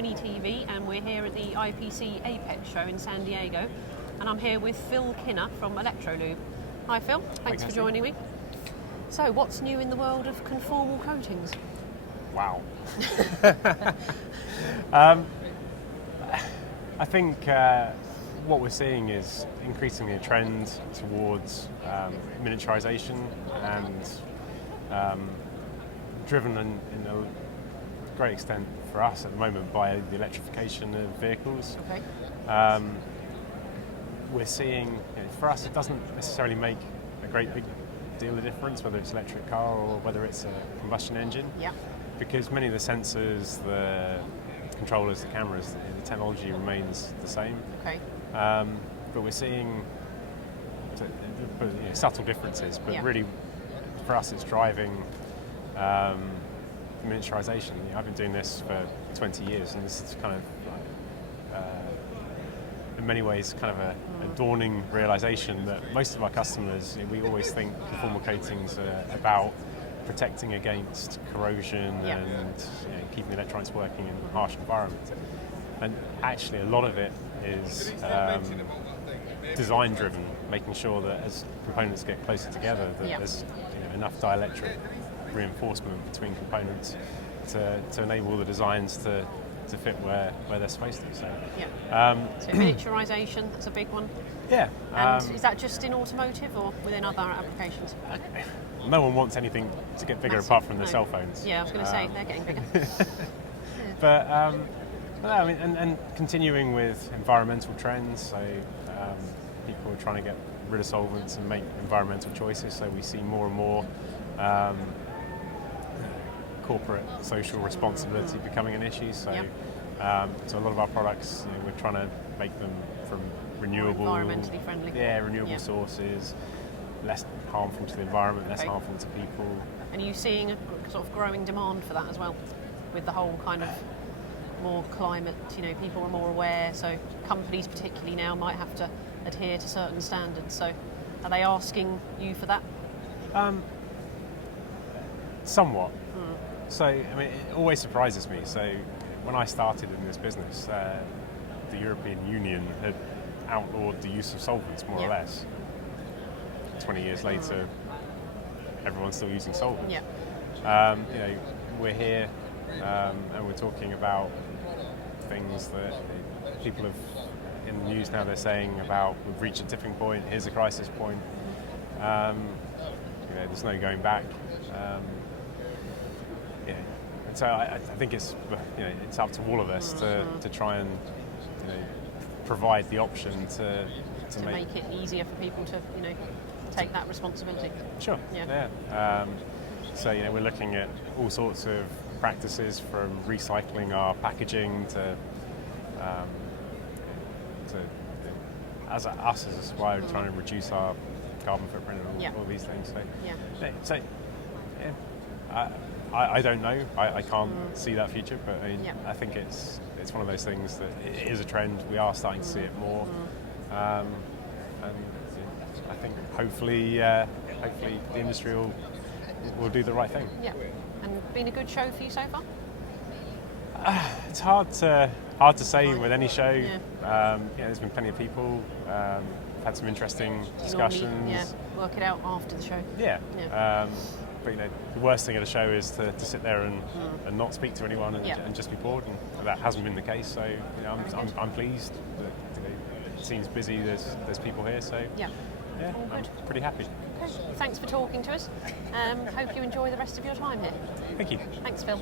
Winnie TV, and we're here at the IPC Apex show in San Diego, and I'm here with Phil Kinner from Electrolube. Hi Phil, thanks for joining me. So what's new in the world of conformal coatings? Wow. I think what we're seeing is increasingly a trend towards miniaturization and driven in a great extent for us at the moment by the electrification of vehicles. Okay. We're seeing, for us, it doesn't necessarily make a great big deal of difference whether it's an electric car or whether it's a combustion engine. Yeah. Because many of the sensors, the controllers, the cameras, the technology remains the same. Okay. But we're seeing subtle differences, but really for us it's driving miniaturization. I've been doing this for 20 years and this is kind of in many ways kind of a dawning realization that most of our customers, we always think conformal coatings are about protecting against corrosion and keeping the electronics working in harsh environments. And actually a lot of it is design driven, making sure that as components get closer together that there's enough dielectric reinforcement between components to enable the designs to fit where they're supposed to. So miniaturization, that's a big one. Yeah. And is that just in automotive or within other applications? No one wants anything to get bigger apart from their cell phones. Yeah, I was going to say, they're getting bigger. But I mean, and continuing with environmental trends, so people are trying to get rid of solvents and make environmental choices, so we see more and more corporate social responsibility becoming an issue. So, so a lot of our products, we're trying to make them from renewable, environmentally friendly. Yeah, renewable sources, less harmful to the environment, less harmful to people. And are you seeing a sort of growing demand for that as well, with the whole kind of more climate? People are more aware, so companies particularly now might have to adhere to certain standards. So, are they asking you for that? Somewhat. So, I mean, it always surprises me. So, when I started in this business, the European Union had outlawed the use of solvents, more or less. 20 years later, everyone's still using solvents. We're here and we're talking about things that people have in the news now. They're saying about we've reached a tipping point. Here's a crisis point. There's no going back. And so I think it's up to all of us to try and provide the option to make it easier for people to take that responsibility. Sure. So we're looking at all sorts of practices, from recycling our packaging to us as a supplier trying to reduce our carbon footprint and all these things. So I don't know. I can't see that future, but I think it's one of those things that it is a trend. We are starting to see it more, and I think hopefully the industry will do the right thing. Yeah, and been a good show for you so far? It's hard to say with any show. There's been plenty of people. Had some interesting discussions. Work it out after the show. But the worst thing at a show is to sit there and not speak to anyone and just be bored, and that hasn't been the case. So I'm pleased that it seems busy. There's people here, so I'm pretty happy. Okay. Thanks for talking to us. Hope you enjoy the rest of your time here. Thank you. Thanks, Phil.